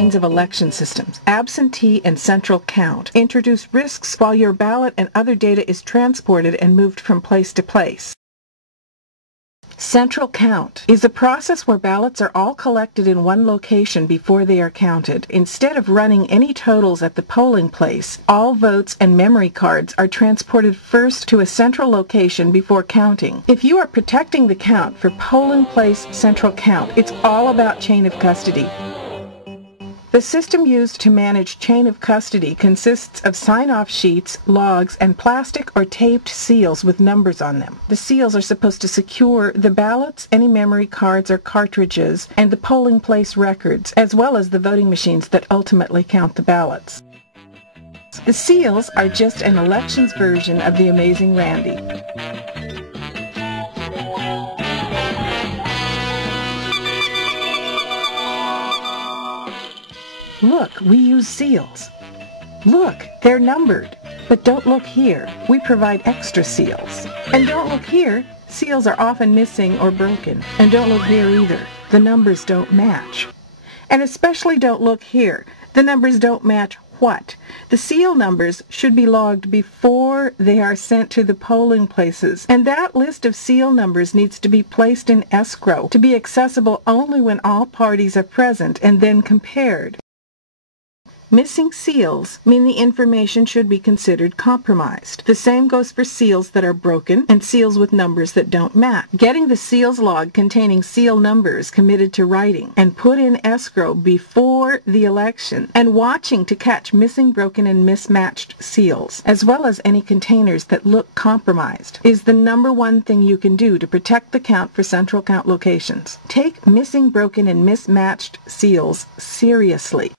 kinds of election systems, absentee and central count, introduce risks while your ballot and other data is transported and moved from place to place. Central count is a process where ballots are all collected in one location before they are counted. Instead of running any totals at the polling place, all votes and memory cards are transported first to a central location before counting. If you are protecting the count for polling place central count, it's all about chain of custody. The system used to manage chain of custody consists of sign-off sheets, logs, and plastic or taped seals with numbers on them. The seals are supposed to secure the ballots, any memory cards or cartridges, and the polling place records, as well as the voting machines that ultimately count the ballots. The seals are just an elections version of the Amazing Randy. Look, we use seals. Look, they're numbered. But don't look here. We provide extra seals. And don't look here. Seals are often missing or broken. And don't look here either. The numbers don't match. And especially don't look here. The numbers don't match what? The seal numbers should be logged before they are sent to the polling places. And that list of seal numbers needs to be placed in escrow to be accessible only when all parties are present and then compared. Missing seals mean the information should be considered compromised. The same goes for seals that are broken and seals with numbers that don't match. Getting the seals log containing seal numbers committed to writing and put in escrow before the election and watching to catch missing, broken, and mismatched seals, as well as any containers that look compromised, is the number one thing you can do to protect the count for central count locations. Take missing, broken, and mismatched seals seriously.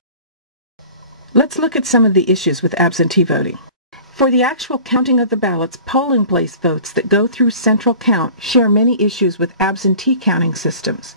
Let's look at some of the issues with absentee voting. For the actual counting of the ballots, polling place votes that go through central count share many issues with absentee counting systems.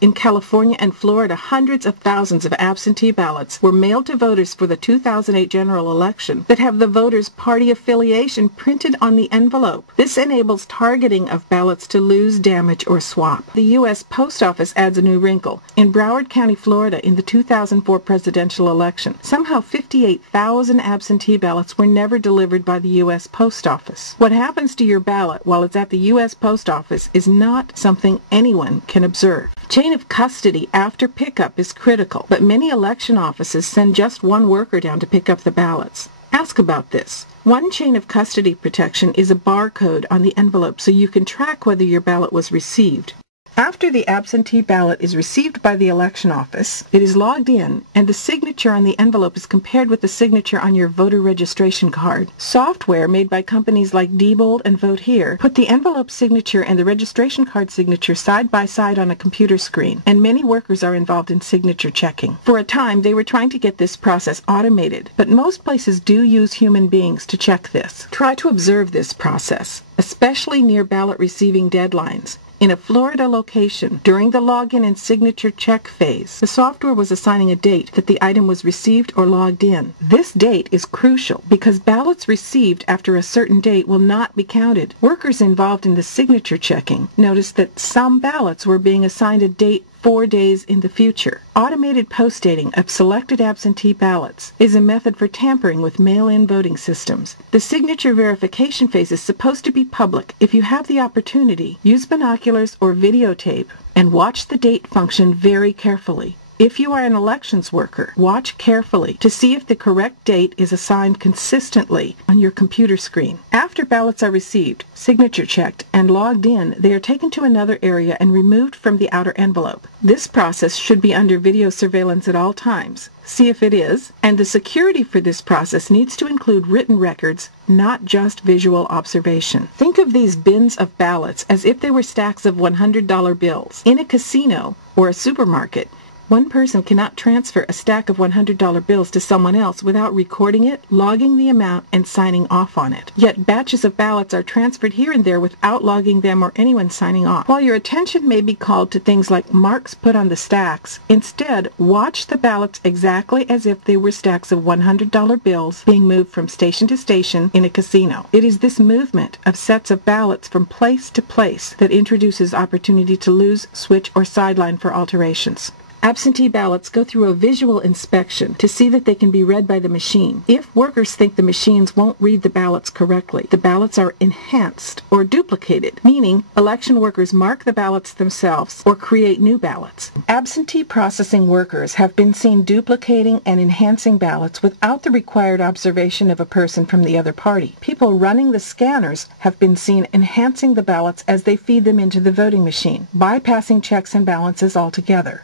In California and Florida, hundreds of thousands of absentee ballots were mailed to voters for the 2008 general election that have the voters' party affiliation printed on the envelope. This enables targeting of ballots to lose, damage, or swap. The U.S. Post Office adds a new wrinkle. In Broward County, Florida, in the 2004 presidential election, somehow 58,000 absentee ballots were never delivered by the U.S. Post Office. What happens to your ballot while it's at the U.S. Post Office is not something anyone can observe. Chain of custody after pickup is critical, but many election offices send just one worker down to pick up the ballots. Ask about this. One chain of custody protection is a barcode on the envelope so you can track whether your ballot was received. After the absentee ballot is received by the election office, it is logged in, and the signature on the envelope is compared with the signature on your voter registration card. Software made by companies like Diebold and Vote Here put the envelope signature and the registration card signature side by side on a computer screen, and many workers are involved in signature checking. For a time, they were trying to get this process automated, but most places do use human beings to check this. Try to observe this process, especially near ballot receiving deadlines. In a Florida location, during the login and signature check phase, the software was assigning a date that the item was received or logged in. This date is crucial because ballots received after a certain date will not be counted. Workers involved in the signature checking noticed that some ballots were being assigned a date 4 days in the future. Automated post-dating of selected absentee ballots is a method for tampering with mail-in voting systems. The signature verification phase is supposed to be public. If you have the opportunity, use binoculars or videotape and watch the date function very carefully. If you are an elections worker, watch carefully to see if the correct date is assigned consistently on your computer screen. After ballots are received, signature checked, and logged in, they are taken to another area and removed from the outer envelope. This process should be under video surveillance at all times. See if it is, and the security for this process needs to include written records, not just visual observation. Think of these bins of ballots as if they were stacks of $100 bills. In a casino or a supermarket, one person cannot transfer a stack of $100 bills to someone else without recording it, logging the amount, and signing off on it. Yet batches of ballots are transferred here and there without logging them or anyone signing off. While your attention may be called to things like marks put on the stacks, instead watch the ballots exactly as if they were stacks of $100 bills being moved from station to station in a casino. It is this movement of sets of ballots from place to place that introduces opportunity to lose, switch, or sideline for alterations. Absentee ballots go through a visual inspection to see that they can be read by the machine. If workers think the machines won't read the ballots correctly, the ballots are enhanced or duplicated, meaning election workers mark the ballots themselves or create new ballots. Absentee processing workers have been seen duplicating and enhancing ballots without the required observation of a person from the other party. People running the scanners have been seen enhancing the ballots as they feed them into the voting machine, bypassing checks and balances altogether.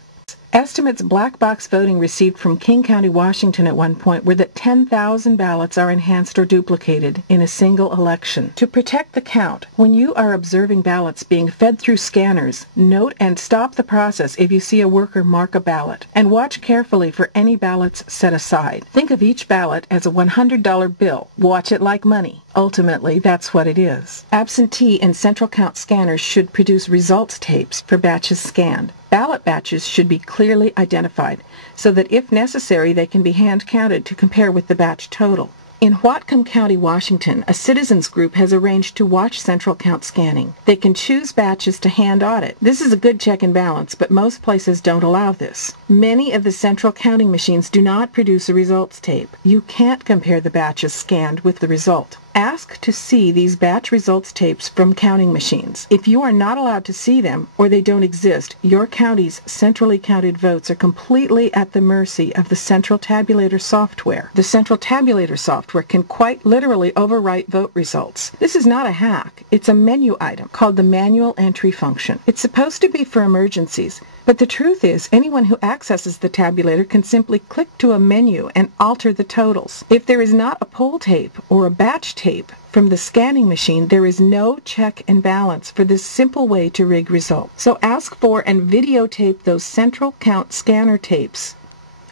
Estimates black box voting received from King County, Washington at one point were that 10,000 ballots are enhanced or duplicated in a single election. To protect the count, when you are observing ballots being fed through scanners, note and stop the process if you see a worker mark a ballot, and watch carefully for any ballots set aside. Think of each ballot as a $100 bill. Watch it like money. Ultimately, that's what it is. Absentee and central count scanners should produce results tapes for batches scanned. Ballot batches should be clearly identified so that if necessary they can be hand counted to compare with the batch total. In Whatcom County, Washington, a citizens group has arranged to watch central count scanning. They can choose batches to hand audit. This is a good check and balance, but most places don't allow this. Many of the central counting machines do not produce a results tape. You can't compare the batches scanned with the result. Ask to see these batch results tapes from counting machines. If you are not allowed to see them or they don't exist, your county's centrally counted votes are completely at the mercy of the central tabulator software. The central tabulator software can quite literally overwrite vote results. This is not a hack. It's a menu item called the manual entry function. It's supposed to be for emergencies, but the truth is anyone who accesses the tabulator can simply click to a menu and alter the totals. If there is not a poll tape or a batch tape from the scanning machine, there is no check and balance for this simple way to rig results. So ask for and videotape those central count scanner tapes.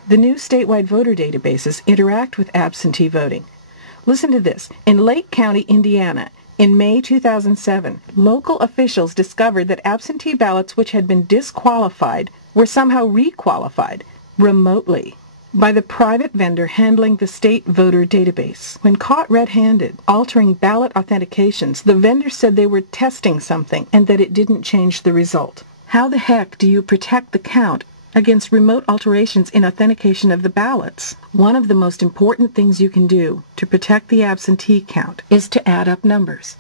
The new statewide voter databases interact with absentee voting. Listen to this. In Lake County, Indiana, in May 2007, local officials discovered that absentee ballots which had been disqualified were somehow requalified remotely by the private vendor handling the state voter database. When caught red-handed altering ballot authentications, the vendor said they were testing something and that it didn't change the result. How the heck do you protect the count against remote alterations in authentication of the ballots? One of the most important things you can do to protect the absentee count is to add up numbers.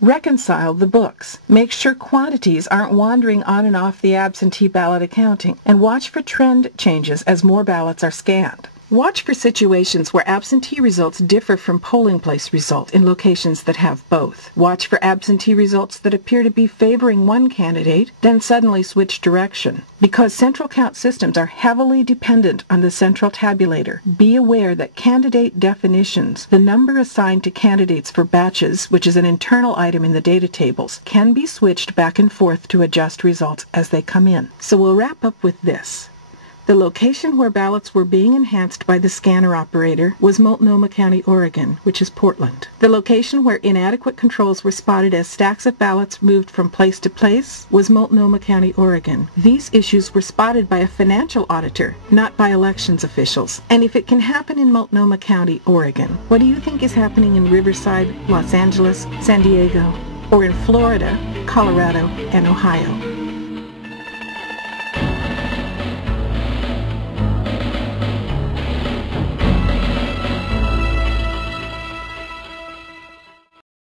Reconcile the books. Make sure quantities aren't wandering on and off the absentee ballot accounting, and watch for trend changes as more ballots are scanned. Watch for situations where absentee results differ from polling place results in locations that have both. Watch for absentee results that appear to be favoring one candidate, then suddenly switch direction. Because central count systems are heavily dependent on the central tabulator, be aware that candidate definitions, the number assigned to candidates for batches, which is an internal item in the data tables, can be switched back and forth to adjust results as they come in. So we'll wrap up with this. The location where ballots were being enhanced by the scanner operator was Multnomah County, Oregon, which is Portland. The location where inadequate controls were spotted as stacks of ballots moved from place to place was Multnomah County, Oregon. These issues were spotted by a financial auditor, not by elections officials. And if it can happen in Multnomah County, Oregon, what do you think is happening in Riverside, Los Angeles, San Diego, or in Florida, Colorado, and Ohio?